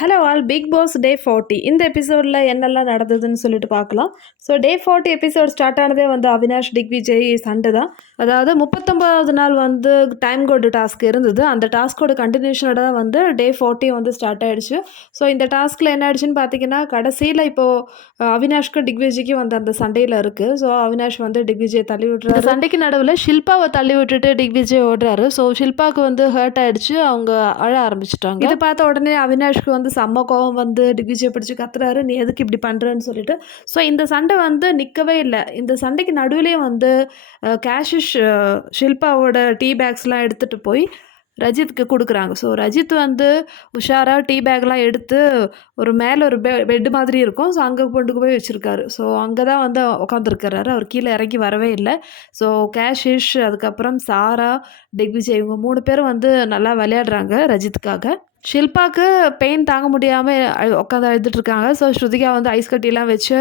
Hello all, big pass டே 40 இந்த எபிசோடில் என்னெல்லாம் நடந்ததுன்னு சொல்லிட்டு பார்க்கலாம். ஸோ டே 40 எபிசோட் ஸ்டார்ட் ஆனதே வந்து அவினாஷ் திக்விஜய் சண்டை தான். அதாவது 39வது நாள் வந்து டைம் கோடு டாஸ்க் இருந்தது. அந்த டாஸ்கோட கண்டினியூஷனோட தான் வந்து டே 40 வந்து ஸ்டார்ட் ஆகிடுச்சு. ஸோ இந்த டாஸ்கில் என்ன ஆயிடுச்சுன்னு பார்த்தீங்கன்னா, கடைசியில் இப்போது அவினாஷ்க்கும் திக்விஜய்க்கும் வந்து அந்த சண்டையில் இருக்குது. ஸோ அவினாஷ் வந்து திக்விஜயை தள்ளி விட்டுறாரு. சண்டைக்கு நடுவில் ஷில்பாவை தள்ளி விட்டுட்டு திக்விஜய் ஓடுறாரு. ஸோ ஷில்பாவுக்கு வந்து ஹர்ட் ஆகிடுச்சு, அவங்க அழ ஆரம்பிச்சிட்டாங்க. இதை பார்த்த உடனே அவினாஷ்க்கு வந்து செம்ம கோவம் வந்து திக்விஜயை பிடிச்சி கத்துறாரு, நீ எதுக்கு இப்படி பண்ணுறன்னு சொல்லிட்டு. ஸோ இந்த சண்டை வந்து நிற்கவே இல்லை. இந்த சண்டைக்கு நடுவிலே வந்து கேஷிஷ் ஷில்பாவோட டீ பேக்ஸ்லாம் எடுத்துகிட்டு போய் ரஜித்துக்கு கொடுக்குறாங்க. ஸோ ரஜித் வந்து உஷாராக டீ பேக்லாம் எடுத்து ஒரு மேலே ஒரு பெட்டு மாதிரி இருக்கும். ஸோ அங்கே கொண்டு போய் வச்சுருக்காரு. ஸோ அங்கே தான் வந்து உட்காந்துருக்கிறாரு. அவர் கீழே இறங்கி வரவே இல்லை. ஸோ கேஷிஷ், அதுக்கப்புறம் சாரா, திக்விஜய் இவங்க 3 பேரும் வந்து நல்லா விளையாடுறாங்க ரஜித்துக்காக. ஷில்பாவுக்கு பெயின் தாங்க முடியாமல் உட்காந்து அழுதுட்ருக்காங்க. ஸோ ஸ்ருதிகா வந்து ஐஸ் கட்டிலாம் வச்சு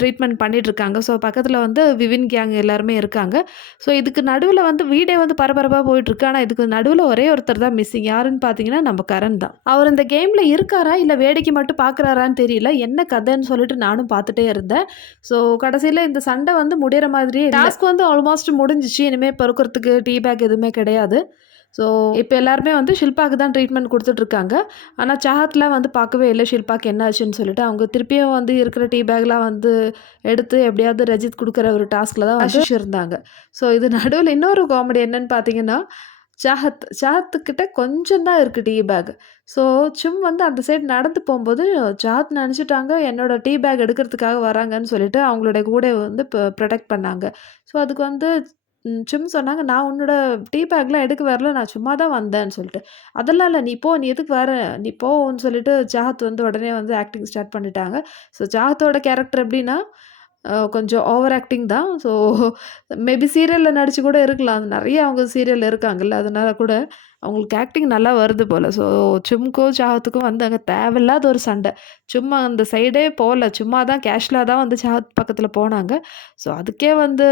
ட்ரீட்மெண்ட் பண்ணிகிட்ருக்காங்க. ஸோ பக்கத்தில் வந்து விவின் கேங் எல்லாருமே இருக்காங்க. ஸோ இதுக்கு நடுவில் வந்து வீடே வந்து பரபரப்பாக போயிட்டுருக்கு. ஆனால் இதுக்கு நடுவில் ஒரே ஒருத்தர் தான் மிஸ்ஸிங். யாருன்னு பார்த்தீங்கன்னா நம்ம கரண் தான். அவர் இந்த கேமில் இருக்காரா இல்லை வேடிக்கை மட்டும் பார்க்குறாரான்னு தெரியல. என்ன கதைன்னு சொல்லிட்டு நானும் பார்த்துட்டே இருந்தேன். ஸோ கடைசியில் இந்த சண்டை வந்து முடிகிற மாதிரியே டாஸ்க் வந்து ஆல்மோஸ்ட் முடிஞ்சிச்சு. இனிமேல் பொறுக்கிறதுக்கு டீ பேக் எதுவுமே கிடையாது. ஸோ இப்போ எல்லாருமே வந்து ஷில்பாவுக்கு தான் ட்ரீட்மெண்ட் கொடுத்துட்ருக்காங்க. ஆனால் சாஹத்லாம் வந்து பார்க்கவே இல்லை ஷில்பாவுக்கு என்ன ஆச்சுன்னு சொல்லிட்டு. அவங்க திருப்பியும் வந்து இருக்கிற டீ பேக்லாம் வந்து எடுத்து எப்படியாவது ரஜித் கொடுக்குற ஒரு டாஸ்கில் தான் வந்து இருந்தாங்க. ஸோ இது நடுவில் இன்னொரு காமெடி என்னன்னு பார்த்தீங்கன்னா, சாஹத்துக்கிட்ட கொஞ்சம் தான் இருக்குது டீ பேக். ஸோ வந்து அந்த சைடு நடந்து போகும்போது சாஹத் நினச்சிட்டாங்க என்னோடய டீ பேக் எடுக்கிறதுக்காக வராங்கன்னு சொல்லிட்டு அவங்களோட கூட வந்து ப்ரொடெக்ட் பண்ணாங்க. ஸோ அதுக்கு வந்து சொன்னாங்க, நான் உன்னோட டீ பேக்லாம் எடுக்க வரல, நான் சும்மா தான் வந்தேன்னு சொல்லிட்டு. அதெல்லாம் இல்லை, நீ போ, நீ எதுக்கு வர, நீ போன்னு சொல்லிட்டு சாஹத் வந்து உடனே வந்து ஆக்டிங் ஸ்டார்ட் பண்ணிட்டாங்க. ஸோ சாஹத்தோட கேரக்டர் எப்படின்னா கொஞ்சம் ஓவர் ஆக்டிங் தான். ஸோ மேபி சீரியலில் நடித்து கூட இருக்கலாம். நிறைய அவங்க சீரியலில் இருக்காங்கல்ல, அதனால கூட அவங்களுக்கு ஆக்டிங் நல்லா வருது போல். ஸோ சும்க்கும் சாஹத்துக்கும் வந்து அங்கே தேவையில்லாத ஒரு சண்டை. சும்மா அந்த சைடே போகல, சும்மா தான் கேஷுவலாக தான் வந்து சாஹத் பக்கத்தில் போனாங்க. ஸோ அதுக்கே வந்து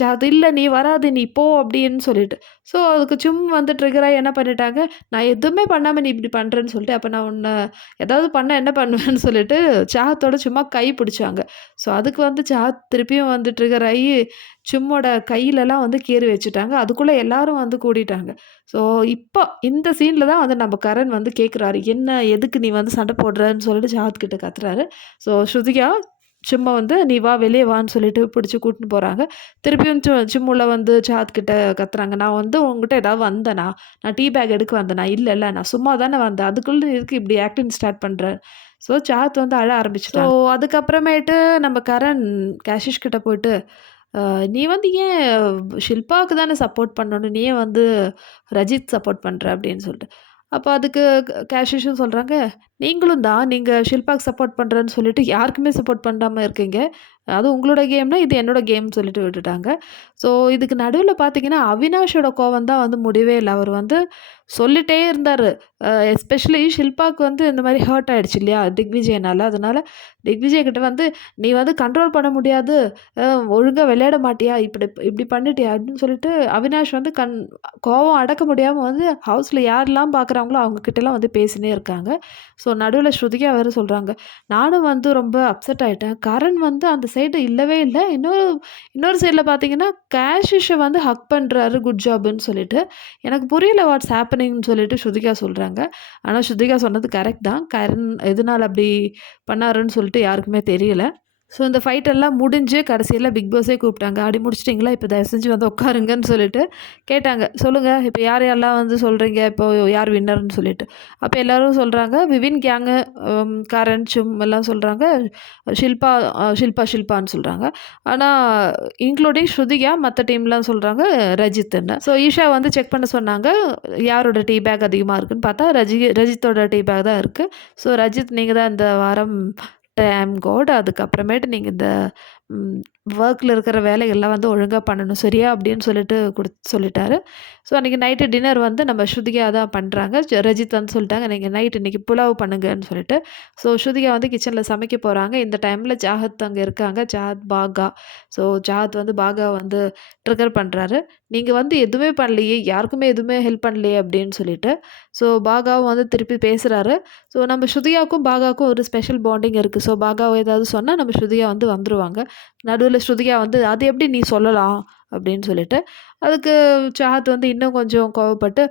சாஹத், இல்லை நீ வராது, நீ போ அப்படின்னு சொல்லிட்டு. ஸோ அதுக்கு வந்து ட்ரிகராக என்ன பண்ணிட்டாங்க, நான் எதுவுமே பண்ணாமல் நீ இப்படி பண்ணுறேன்னு சொல்லிட்டு, அப்போ நான் உன்னை ஏதாவது பண்ண என்ன பண்ணுவேன்னு சொல்லிட்டு சாஹத்தோட சும்மா கை பிடிச்சாங்க. ஸோ அதுக்கு வந்து சாஹத் திருப்பியும் வந்து ட்ரிகர் ஆகி சும்மோட கையிலலாம் வந்து கீறி வச்சுட்டாங்க. அதுக்குள்ளே எல்லாரும் வந்து கூடிட்டாங்க. ஸோ இப்போ இந்த சீனில் தான் வந்து நம்ம கரண் வந்து கேட்குறாரு, என்ன எதுக்கு நீ வந்து சண்டை போடுறன்னு சொல்லிட்டு சாஹத் கிட்ட கத்துறாரு. ஸோ ஸ்ருதிகா சும்மா வந்து நீ வா, வெளியே வான்னு சொல்லிட்டு பிடிச்சி கூட்டின்னு போகிறாங்க. திருப்பியும் சிம்முல வந்து சாஹத் கிட்ட கத்துறாங்க, நான் வந்து உங்ககிட்ட ஏதாவது வந்தேனா, நான் டீ பேக் எடுக்க வந்தேனா, இல்லை நான் சும்மா தானே வந்தேன், அதுக்குள்ளே எதுக்கு இப்படி ஆக்டிங் ஸ்டார்ட் பண்ணுறேன். ஸோ சாஹத் வந்து அழ ஆரம்பிச்சிட்டாங்க. ஸோ அதுக்கப்புறமேட்டு நம்ம கரண் கேஷிஷ் கிட்ட போயிட்டு, நீ வந்து ஏன் ஷில்பாவுக்கு தானே சப்போர்ட் பண்ணணும், நீ ஏன் வந்து ரஜித் சப்போர்ட் பண்ணுற அப்படின்னு சொல்லிட்டு. அப்போ அதுக்கு கேஷிஷும் சொல்கிறாங்க, நீங்களும் தான், நீங்கள் ஷில்பாவுக்கு சப்போர்ட் பண்ணுறேன்னு சொல்லிட்டு யாருக்குமே சப்போர்ட் பண்ணாமல் இருக்கீங்க, அது உங்களோட கேம்னா இது என்னோட கேம்னு சொல்லிட்டு விட்டுட்டாங்க. ஸோ இதுக்கு நடுவில் பார்த்தீங்கன்னா அவினாஷோட கோவம் தான் வந்து முடியவே இல்லை. அவர் வந்து சொல்லிட்டே இருந்தார். எஸ்பெஷலி ஷில்பாவுக்கு வந்து இந்த மாதிரி ஹர்ட் ஆகிடுச்சு இல்லையா திக்விஜயனால். அதனால் திக்விஜய் கிட்ட வந்து நீ வந்து கண்ட்ரோல் பண்ண முடியாது, ஒழுங்காக விளையாட மாட்டியா, இப்படி பண்ணிட்டியா அப்படின்னு சொல்லிட்டு அவினாஷ் வந்து கோவம் அடக்க முடியாமல் வந்து ஹவுஸில் யாரெல்லாம் பார்க்குறாங்களோ அவங்கக்கிட்டலாம் வந்து பேசினே இருக்காங்க. ஸோ நடுவில் ஸ்ருதிகா வேறு சொல்கிறாங்க, நானும் வந்து ரொம்ப அப்செட் ஆகிட்டேன், கரண் வந்து அந்த சைடு இல்லவே இல்லை. இன்னொரு சைடில் பார்த்தீங்கன்னா கேஷிஷை வந்து ஹக் பண்ணுறாரு குட் ஜாப்னு சொல்லிட்டு. எனக்கு புரியல வாட்ஸ் ஹேப்பனிங்னு சொல்லிட்டு ஸ்ருதிகா சொல்கிறாங்க. ஆனால் ஸ்ருதிகா சொன்னது கரெக்ட் தான். கரண் எதனால் அப்படி பண்ணாருன்னு சொல்லிட்டு யாருக்குமே தெரியல. ஸோ இந்த ஃபைட்டெல்லாம் முடிஞ்சு கடைசியில் பிக் பாஸே கூப்பிட்டாங்க. ஆடி முடிச்சிட்டிங்களா, இப்போ தயவு செஞ்சு வந்து உட்காருங்கன்னு சொல்லிட்டு கேட்டாங்க. சொல்லுங்கள், இப்போ யாரெல்லாம் வந்து சொல்கிறீங்க, இப்போ யார் வின்னர்னு சொல்லிட்டு. அப்போ எல்லோரும் சொல்கிறாங்க விவின் கேங்கு, கரண், எல்லாம் சொல்கிறாங்க ஷில்பான்னு சொல்கிறாங்க. ஆனால் இன்க்ளூடிங் ஸ்ருதிகா மற்ற டீம்லாம் சொல்கிறாங்க ரஜித்துன்னு. ஸோ ஈஷா வந்து செக் பண்ண சொன்னாங்க யாரோட டீ பேக் அதிகமாக இருக்குன்னு. பார்த்தா ரஜித்தோட டீ பேக் தான் இருக்குது. ஸோ ரஜித், நீங்கள் தான் இந்த வாரம் டைம் கோட், அதுக்கப்புறமேட்டு நீங்கள் இந்த ஒர்க்கில் இருக்கிற வேலைகள்லாம் வந்து ஒழுங்காக பண்ணணும் சரியா அப்படின்னு சொல்லிட்டாரு. ஸோ அன்றைக்கி நைட்டு டின்னர் வந்து நம்ம ஸ்ருதிகா தான் பண்ணுறாங்க. ரஜித் வந்து சொல்லிட்டாங்க நீங்கள் நைட் இன்றைக்கி புலாவ் பண்ணுங்கன்னு சொல்லிட்டு. ஸோ ஸ்ருதிகா வந்து கிச்சனில் சமைக்க போகிறாங்க. இந்த டைமில் ஜாகத் அங்கே இருக்காங்க. ஜாகத் பாகா. ஸோ ஜாகத் வந்து பாகா வந்து ட்ரிகர் பண்ணுறாரு. நீங்கள் வந்து எதுவுமே பண்ணலையே, யாருக்குமே எதுவுமே ஹெல்ப் பண்ணலையே அப்படின்னு சொல்லிட்டு. ஸோ பாகாவும் வந்து திருப்பி பேசுகிறாரு. ஸோ நம்ம ஸ்ருதிகாவுக்கும் பாகாவுக்கும் ஒரு ஸ்பெஷல் பாண்டிங் இருக்குது. ஸோ பாகாவை ஏதாவது சொன்னால் நம்ம ஸ்ருதிகா வந்து வந்துருவாங்க. நடுவில் ஸ்ருதிகா வந்து அது எப்படி நீ சொல்லலாம் அப்படின்னு சொல்லிட்டு. அதுக்கு சாஹத் வந்து இன்னும் கொஞ்சம் கோவப்பட்டு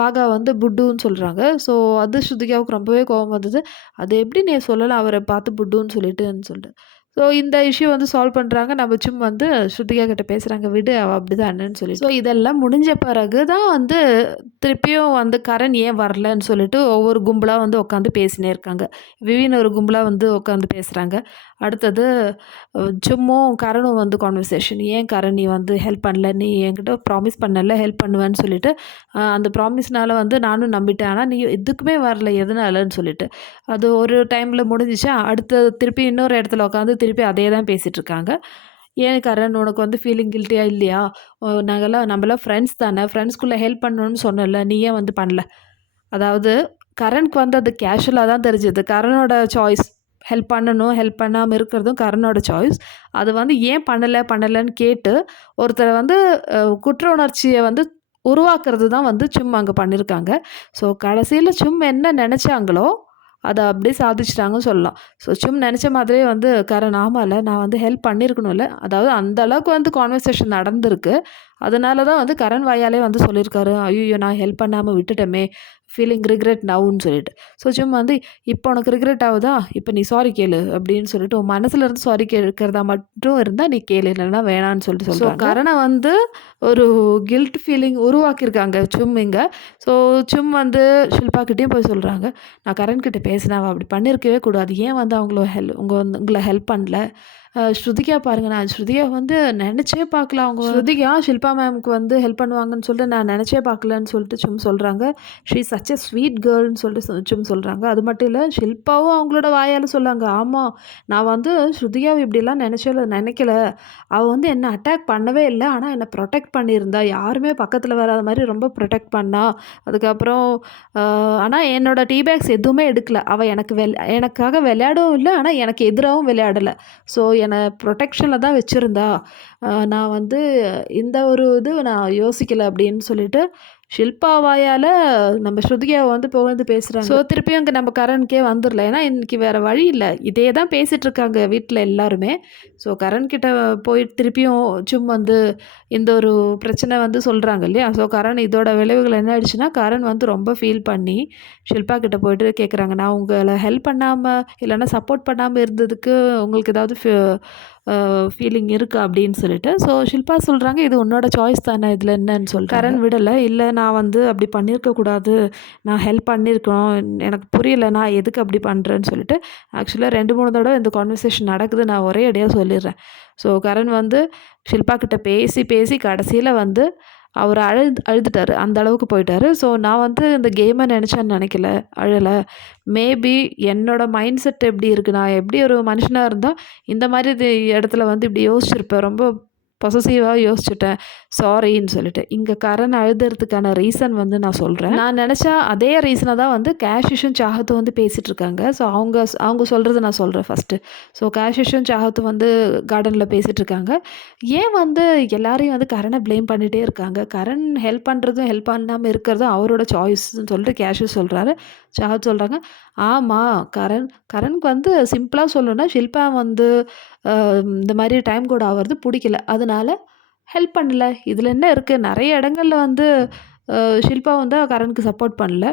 பாகா வந்து புட்டுன்னு சொல்கிறாங்க. ஸோ அது ஸ்ருதிகாவுக்கு ரொம்பவே கோவம் வந்தது. அது எப்படி நீ சொல்லலாம் அவரை பார்த்து புட்டுன்னு சொல்லிட்டு. ஸோ இந்த இஷ்யூ வந்து சால்வ் பண்ணுறாங்க. நம்ம சும்மா வந்து ஸ்ருதிகா கிட்ட பேசுகிறாங்க, விடு அவள் அப்படிதான்னு சொல்லி. ஸோ இதெல்லாம் முடிஞ்ச பிறகு தான் வந்து திருப்பியும் வந்து கரண் ஏன் வரலன்னு சொல்லிட்டு ஒவ்வொரு கும்பலாக வந்து உட்காந்து பேசினே இருக்காங்க. விவின் ஒரு கும்பலாக வந்து உட்காந்து பேசுகிறாங்க. அடுத்தது சும்மும் கரணும் வந்து கான்வர்சேஷன். ஏன் கரண் நீ வந்து ஹெல்ப் பண்ணல, நீ என்கிட்ட ப்ராமிஸ் பண்ணல ஹெல்ப் பண்ணுவேன்னு சொல்லிட்டு. அந்த ப்ராமிஸ்னால வந்து நானும் நம்பிட்டேன், ஆனால் நீ எதுக்குமே வரல எதனாலன்னு சொல்லிட்டு. அது ஒரு டைமில் முடிஞ்சிச்சா, அடுத்த திருப்பி இன்னொரு இடத்துல உட்காந்து திருப்பி அதே தான் பேசிகிட்ருக்காங்க. ஏன் கரண் உனக்கு வந்து ஃபீலிங் கில்ட்டியா இல்லையா, நம்மளாம் ஃப்ரெண்ட்ஸ் தானே, ஃப்ரெண்ட்ஸ்குள்ளே ஹெல்ப் பண்ணணும்னு சொன்னல, நீ ஏன் வந்து பண்ணல. அதாவது கரண்க்கு வந்து அது கேஷுவலாக தான் தெரிஞ்சது. கரனோட சாய்ஸ். ஹெல்ப் பண்ணணும், ஹெல்ப் பண்ணாமல் இருக்கிறதும் கரனோட சாய்ஸ். அது வந்து ஏன் பண்ணலைன்னு கேட்டு ஒருத்தரை வந்து குற்ற உணர்ச்சியை வந்து உருவாக்குறது தான் வந்து சும் அங்கே பண்ணியிருக்காங்க. ஸோ கடைசியில் சும் என்ன நினச்சாங்களோ அதை அப்படியே சாதிச்சிட்டாங்கன்னு சொல்லலாம். ஸோ சும் நினச்ச மாதிரியே வந்து கரண் ஆமாம்ல நான் வந்து ஹெல்ப் பண்ணியிருக்கணும்ல, அதாவது அந்த அளவுக்கு வந்து கான்வர்சேஷன் நடந்திருக்கு. அதனால தான் வந்து கரண் வாயாலே வந்து சொல்லியிருக்காரு, ஐயோ நான் ஹெல்ப் பண்ணாமல் விட்டுட்டோமே, ஃபீலிங் ரிக்ரெட் நவுன்னு சொல்லிட்டு. ஸோ சும்மா வந்து இப்போ உனக்கு ரிக்ரெட் ஆகுதா, இப்போ நீ சாரி கேளு அப்படின்னு சொல்லிட்டு உன் மனசுல இருந்து சாரி கேட்கறதா மட்டும் இருந்தால் நீ கேளு, இல்லைன்னா வேணான்னு சொல்லிட்டு சொல்கிறாங்க. ஸோ கரணை வந்து ஒரு கில்ட் ஃபீலிங் உருவாக்கியிருக்காங்க சும் இங்கே. ஸோ சும் வந்து ஷில்பா கிட்டேயும் போய் சொல்கிறாங்க, நான் கரண் கிட்ட பேசினேன், அவள் அப்படி பண்ணியிருக்கவே கூடாது, ஏன் வந்து உங்களை ஹெல்ப் பண்ணல. ஸ்ருதிகா பாருங்கள், நான் ஸ்ருதிகா வந்து நினச்சே பார்க்கல, அவங்க ஸ்ருதிகா ஷில்பா மேம்க்கு வந்து ஹெல்ப் பண்ணுவாங்கன்னு சொல்லிட்டு நான் நினச்சே பார்க்கலன்னு சொல்லிட்டு சும் சொல்கிறாங்க. ஷீ சச் எ ஸ்வீட் கேர்ள்னு சொல்லிட்டு சும் சொல்கிறாங்க. அது மட்டும் இல்லை, ஷில்பாவும் அவங்களோட வாயால் சொல்லாங்க, ஆமாம் நான் வந்து ஸ்ருதிகாவை இப்படிலாம் நினைக்கல, அவள் வந்து என்னை அட்டாக் பண்ணவே இல்லை, ஆனால் என்னை ப்ரொடெக்ட் பண்ணியிருந்தா, யாருமே பக்கத்தில் வராத மாதிரி ரொம்ப ப்ரொடெக்ட் பண்ணா. அதுக்கப்புறம் ஆனால் என்னோடய டீபேக்ஸ் எதுவுமே எடுக்கலை, அவள் எனக்காக விளையாடவும் இல்லை, ஆனால் எனக்கு எதிராகவும் விளையாடலை. ஸோ என்னை ப்ரொடெக்ஷனில் தான் வச்சுருந்தா, நான் வந்து இந்த ஒரு இது நான் யோசிக்கலை அப்படின்னு சொல்லிட்டு ஷில்பா வாயால் நம்ம ஸ்ருதிகாவை வந்து புகழ்ந்து பேசுகிறாங்க. ஸோ திருப்பியும் அங்கே நம்ம கரண்கே வந்துடல, ஏன்னா இன்றைக்கி வேறு வழி இல்லை, இதே தான் பேசிகிட்ருக்காங்க வீட்டில் எல்லாருமே. ஸோ கரண்கிட்ட போய் திருப்பியும் சும் வந்து இந்த ஒரு பிரச்சனை வந்து சொல்கிறாங்க இல்லையா. ஸோ கரண் இதோட விளைவுகள் என்ன ஆயிடுச்சுன்னா, கரண் வந்து ரொம்ப ஃபீல் பண்ணி ஷில்பா கிட்ட போய்ட்டு கேட்குறாங்க, நான் உங்களை ஹெல்ப் பண்ணாமல் இல்லைன்னா சப்போர்ட் பண்ணாமல் இருந்ததுக்கு உங்களுக்கு ஏதாவது ஃபீலிங் இருக்கா அப்படின்னு சொல்லிட்டு. ஸோ ஷில்பா சொல்கிறாங்க, இது உன்னோட சாய்ஸ் தானே, இதில் என்னன்னு சொல்லிட்டு. கரண் விடலை, இல்லை நான் வந்து அப்படி பண்ணியிருக்கக்கூடாது, நான் ஹெல்ப் பண்ணியிருக்கணும், எனக்கு புரியல நான் எதுக்கு அப்படி பண்ணுறேன்னு சொல்லிட்டு. ஆக்சுவலாக 2-3 தடவை இந்த கான்வர்சேஷன் நடக்குது, நான் ஒரே அடியாக சொல்லிடுறேன். ஸோ கரண் வந்து ஷில்பா கிட்ட பேசி கடைசியில் வந்து அவர் அழுதுட்டார், அந்த அளவுக்கு போயிட்டார். ஸோ நான் வந்து இந்த கேமை நினச்சேன்னு நினைக்கல, அழலை. மேபி என்னோடய மைண்ட் செட் எப்படி இருக்குது, நான் எப்படி ஒரு மனுஷனாக இருந்தால் இந்த மாதிரி இடத்துல வந்து இப்படி யோசிச்சிருப்பேன், ரொம்ப பொசசிவாக யோசிச்சுட்டேன், சாரின்னு சொல்லிட்டு. இங்கே கரண் அழுதுறதுக்கான ரீசன் வந்து நான் சொல்கிறேன். நான் நினச்சா அதே ரீசனை தான் வந்து கேஷிஷும் சாகத்தும் வந்து பேசிகிட்ருக்காங்க. ஸோ அவங்க சொல்கிறத நான் சொல்கிறேன் ஃபஸ்ட்டு. ஸோ கேஷிஷும் சாகத்தும் வந்து கார்டனில் பேசிகிட்ருக்காங்க. ஏன் வந்து எல்லாரையும் வந்து கரணை ப்ளேம் பண்ணிகிட்டே இருக்காங்க, கரண் ஹெல்ப் பண்ணுறதும் ஹெல்ப் பண்ணாமல் இருக்கிறதும் அவரோட சாய்ஸ்ன்னு சொல்லிட்டு கேஷிஷ் சொல்கிறாரு. சாகத் சொல்கிறாங்க, ஆமாம் கரண்க்கு வந்து சிம்பிளாக சொல்லணும்னா ஷில்பா வந்து இந்த மாதிரி டைம் கூட ஆகிறது பிடிக்கல, அதனால ஹெல்ப் பண்ணல, இதில் என்ன இருக்குது. நிறைய இடங்கள்ல வந்து ஷில்பா வந்து கரண்க்கு சப்போர்ட் பண்ணல.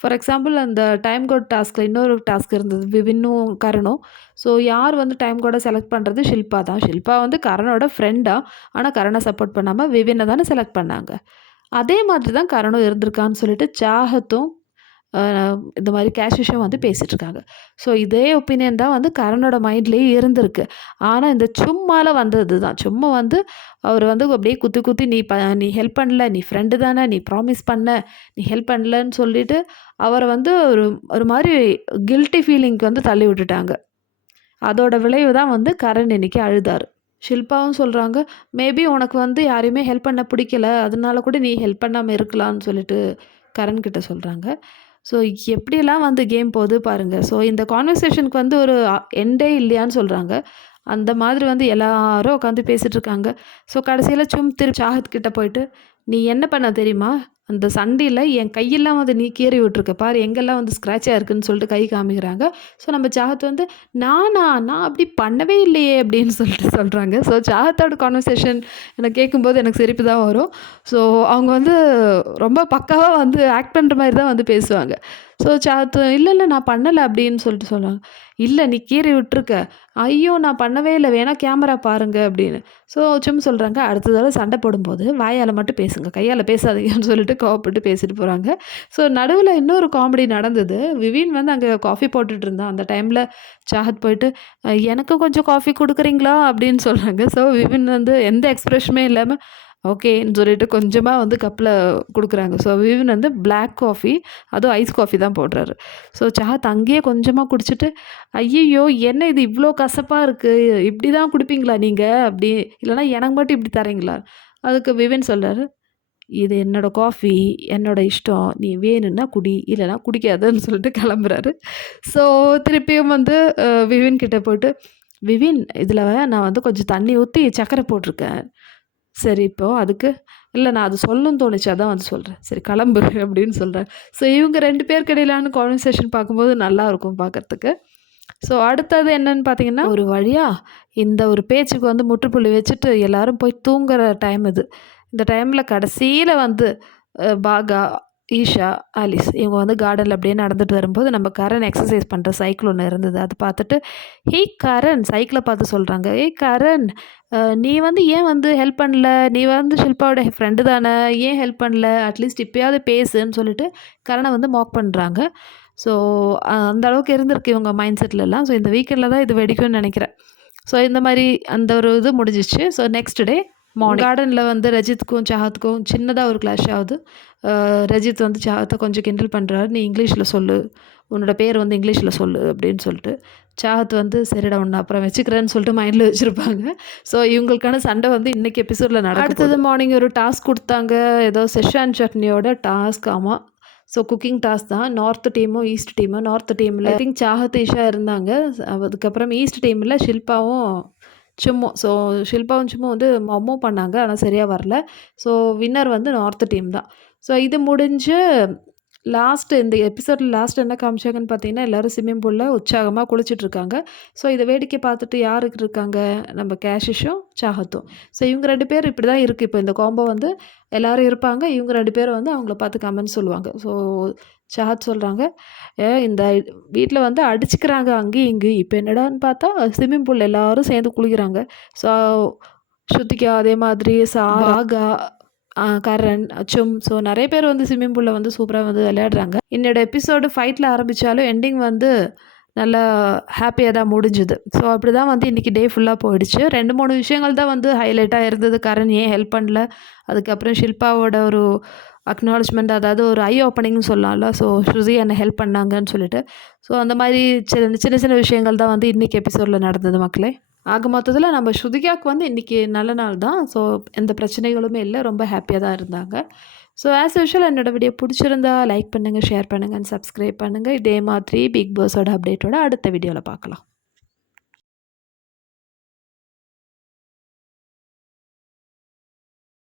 ஃபார் எக்ஸாம்பிள் அந்த டைம் கோட் டாஸ்கில் இன்னொரு டாஸ்க் இருந்தது, விவினும் கரணும். ஸோ யார் வந்து டைம் கோடை செலக்ட் பண்ணுறது, ஷில்பா தான். ஷில்பா வந்து கரனோட ஃப்ரெண்டாக, ஆனால் கரனை சப்போர்ட் பண்ணாமல் விவினை தானே செலக்ட் பண்ணாங்க. அதே மாதிரி தான் கரணும் இருந்திருக்கான்னு சொல்லிட்டு சாகத்தும் இந்த மாதிரி கேஷிஷும் வந்து பேசிகிட்ருக்காங்க. ஸோ இதே ஒப்பீனியன் தான் வந்து கரனோட மைண்ட்லேயே இருந்திருக்கு. ஆனால் இந்த சும்மால வந்தது தான். சும்மா வந்து அவர் வந்து அப்படியே குத்தி நீ ஹெல்ப் பண்ணல, நீ ஃப்ரெண்டு தானே, நீ ப்ராமிஸ் பண்ண, நீ ஹெல்ப் பண்ணலன்னு சொல்லிட்டு அவரை வந்து ஒரு மாதிரி கில்ட்டி ஃபீலிங்க்கு வந்து தள்ளி விட்டுட்டாங்க. அதோட விளைவு தான் வந்து கரண் இன்னைக்கு அழுதாரு. ஷில்பாவும் சொல்கிறாங்க, மேபி உனக்கு வந்து யாரையுமே ஹெல்ப் பண்ண பிடிக்கல, அதனால கூட நீ ஹெல்ப் பண்ணாமல் இருக்கலாம்னு சொல்லிட்டு கரண் கிட்ட சொல்கிறாங்க. ஸோ எப்படியெல்லாம் வந்து கேம் போகுது பாருங்கள். ஸோ இந்த கான்வர்சேஷனுக்கு வந்து ஒரு எண்டே இல்லையான்னு சொல்கிறாங்க. அந்த மாதிரி வந்து எல்லாரும் உட்காந்து பேசிகிட்டு இருக்காங்க. ஸோ கடைசியில் சாஹத் கிட்ட போயிட்டு, நீ என்ன பண்ண தெரியுமா? அந்த சண்டையில் என் கையெல்லாம் வந்து நீ கீறி விட்டுருக்க பாரு, எங்கெல்லாம் வந்து ஸ்க்ராட்சாக இருக்குன்னு சொல்லிட்டு கை காமிக்கிறாங்க. ஸோ நம்ம சாஹத் வந்து, நான் அப்படி பண்ணவே இல்லையே அப்படின்னு சொல்லிட்டு சொல்கிறாங்க. ஸோ சாஹத்தோட கான்வர்சேஷன் எனக்கு கேட்கும்போது எனக்கு சிரிப்பு தான் வரும். ஸோ அவங்க வந்து ரொம்ப பக்காவாக வந்து ஆக்ட் பண்ணுற மாதிரி தான் வந்து பேசுவாங்க. ஸோ சாஹத், இல்லை நான் பண்ணலை அப்படின்னு சொல்லிட்டு சொல்கிறாங்க. இல்லை நீ கீறி விட்டுருக்க. ஐயோ நான் பண்ணவே இல்லை, வேணா கேமரா பாருங்க அப்படின்னு. ஸோ சொல்கிறாங்க, அடுத்த தடவை சண்டை போடும்போது வாயால் மட்டும் பேசுங்க, கையால் பேசாதீங்கன்னு சொல்லிட்டு கோவப்பட்டு பேசிட்டு போகிறாங்க. ஸோ நடுவில் இன்னொரு காமெடி நடந்தது. விவின் வந்து அங்கே காஃபி போட்டுட்டு இருந்தான். அந்த டைமில் சாஹத் போயிட்டு, எனக்கு கொஞ்சம் காஃபி கொடுக்குறீங்களா அப்படின்னு சொல்கிறாங்க. ஸோ விவின் வந்து எந்த எக்ஸ்ப்ரெஷனுமே இல்லாமல் ஓகேன்னு சொல்லிட்டு கொஞ்சமாக வந்து கப்பில் கொடுக்குறாங்க. ஸோ விவின் வந்து பிளாக் காஃபி, அதுவும் ஐஸ் காஃபி தான் போடுறாரு. ஸோ சாஹத் அங்கேயே கொஞ்சமாக குடிச்சிட்டு, ஐயையோ என்ன இது இவ்வளோ கசப்பாக இருக்குது, இப்படி தான் குடிப்பீங்களா நீங்கள் அப்படி, இல்லைனா எனக்கு மட்டும் இப்படி தரீங்களா? அதுக்கு விவின் சொல்கிறாரு, இது என்னோடய காஃபி, என்னோடய இஷ்டம், நீ வேணும்னா குடி, இல்லைனா குடிக்காதன்னு சொல்லிட்டு கிளம்புறாரு. ஸோ திருப்பியும் வந்து விவின் கிட்டே போய்ட்டு, விவின் இதில் நான் வந்து கொஞ்சம் தண்ணி ஊற்றி சர்க்கரை போட்டிருக்கேன், சரி இப்போது அதுக்கு, இல்லை நான் அது சொல்லணும்னு தோணுச்சு அதான் வந்து சொல்கிறேன், சரி கிளம்பு அப்படின்னு சொல்கிறேன். ஸோ இவங்க 2 பேருக்கு இடையிலான கான்வர்சேஷன் பார்க்கும்போது நல்லாயிருக்கும் பார்க்குறதுக்கு. ஸோ அடுத்தது என்னன்னு பார்த்தீங்கன்னா, ஒரு வழியாக இந்த ஒரு பேச்சுக்கு வந்து முற்றுப்புள்ளி வச்சுட்டு எல்லோரும் போய் தூங்குற டைம் இது. இந்த டைமில் கடைசியில் வந்து பாகா, ஈஷா, ஆலிஸ் இவங்க வந்து கார்டனில் அப்படியே நடந்துட்டு வரும்போது நம்ம கரண் எக்ஸசைஸ் பண்ணுற சைக்கிள் ஒன்று இருந்தது. அது பார்த்துட்டு, ஹேய் கரண், சைக்கிளை பார்த்து சொல்கிறாங்க, ஏய் கரண், நீ வந்து ஏன் வந்து ஹெல்ப் பண்ணல, நீ வந்து ஷில்பாவோட ஃப்ரெண்டு தானே, ஏன் ஹெல்ப் பண்ணல, அட்லீஸ்ட் இப்போயாவது பேசுன்னு சொல்லிட்டு கரணை வந்து மாக் பண்ணுறாங்க. ஸோ அந்த அளவுக்கு இருந்திருக்கு இவங்க மைண்ட் செட்லலாம். ஸோ இந்த வீக்கெண்டில் தான் இது வெடிக்கும்னு நினைக்கிறேன். ஸோ இந்த மாதிரி அந்த ஒரு இது முடிஞ்சிச்சு. ஸோ நெக்ஸ்ட் டே மார்னிங் கார்டனில் வந்து ரஜித்துக்கும் சாஹத்துக்கும் சின்னதாக ஒரு கிளாஷ் ஆகுது. ரஜித் வந்து சாஹத்தை கொஞ்சம் கிண்டல் பண்ணுறாரு, நீ இங்கிலீஷில் சொல்லு, உன்னோட பேர் வந்து இங்கிலீஷில் சொல்லு அப்படின்னு சொல்லிட்டு. சாஹத் வந்து சரிடா ஒன்று அப்புறம் வச்சுக்கிறேன்னு சொல்லிட்டு மைண்டில் வச்சுருப்பாங்க. ஸோ இவங்களுக்கான சண்டை வந்து இன்றைக்கி எபிசோடில் நடக்கும். அடுத்தது மார்னிங் ஒரு டாஸ்க் கொடுத்தாங்க, ஏதோ செஷான் சட்னியோட டாஸ்க். ஆமாம், ஸோ குக்கிங் டாஸ்க் தான். நார்த் டீமும் ஈஸ்ட் டீமும். நார்த் டீமில் ஐ திங்க் சாஹத், ஈஷா இருந்தாங்க. அதுக்கப்புறம் ஈஸ்ட் டீமில் ஷில்பாவும் சும்மும். ஸோ ஷில்பாவும் சும்மும் வந்து மொம்மும் பண்ணாங்க, ஆனால் சரியாக வரல. ஸோ வின்னர் வந்து நார்த் டீம் தான். ஸோ இது முடிஞ்சு இந்த எபிசோடில் லாஸ்ட் என்ன காமிச்சாங்கன்னு பார்த்தீங்கன்னா, எல்லோரும் ஸ்விம்மிங் பூலில் உற்சாகமாக குளிச்சுட்ருக்காங்க. ஸோ இதை வேடிக்கை பார்த்துட்டு யாருக்கு இருக்காங்க, நம்ம கேஷிஷும் சாஹத்தும். ஸோ இவங்க 2 பேர் இப்படி தான் இருக்குது. இப்போ இந்த காம்போ வந்து எல்லோரும் இருப்பாங்க, இவங்க 2 பேரும் வந்து அவங்கள பார்த்து கமெண்ட் சொல்லுவாங்க. ஸோ சாஹத் சொல்கிறாங்க, இந்த வீட்டில் வந்து அடிச்சுக்கிறாங்க அங்கேயும் இங்கேயும், இப்போ என்னடான்னு பார்த்தா ஸ்விம்மிங் பூலில் எல்லோரும் சேர்ந்து குளிக்கிறாங்க. ஸோ ஸ்ருதிகா, அதே மாதிரி பாகா, கரண், ஸோ நிறைய பேர் வந்து ஸ்விம்மிங் பூலில் வந்து சூப்பராக வந்து விளையாடுறாங்க. என்னோட எபிசோடு ஃபைட்டில் ஆரம்பித்தாலும் எண்டிங் வந்து நல்லா ஹாப்பியாக தான் முடிஞ்சுது. ஸோ அப்படி தான் வந்து இன்றைக்கி டே ஃபுல்லாக போயிடுச்சு. 2-3 விஷயங்கள் தான் வந்து ஹைலைட்டாக இருந்தது. கரண் ஏன் ஹெல்ப் பண்ணல, அதுக்கப்புறம் ஷில்பாவோட ஒரு அக்னாலஜ்மெண்ட், அதாவது ஒரு ஐ ஓப்பனிங்னு சொல்லலாம்ல. ஸோ ஸ்ருதி என்னை ஹெல்ப் பண்ணாங்கன்னு சொல்லிட்டு. ஸோ அந்த மாதிரி சின்ன சின்ன விஷயங்கள் தான் வந்து இன்றைக்கி எபிசோடில் நடந்தது மக்களே. ஆக மொத்தத்தில் நம்ம ஸ்ருதிகாவுக்கு வந்து இன்றைக்கி நல்ல நாள் தான். ஸோ எந்த பிரச்சனைகளுமே இல்லை, ரொம்ப ஹாப்பியாக தான் இருந்தாங்க. ஸோ ஆஸ் யூஷுவல் என்னோடய வீடியோ பிடிச்சிருந்தா லைக் பண்ணுங்கள், ஷேர் பண்ணுங்கள், சப்ஸ்கிரைப் பண்ணுங்கள். இதே மாதிரி பிக் பாஸோட அப்டேட்டோட அடுத்த வீடியோவில் பார்க்கலாம்.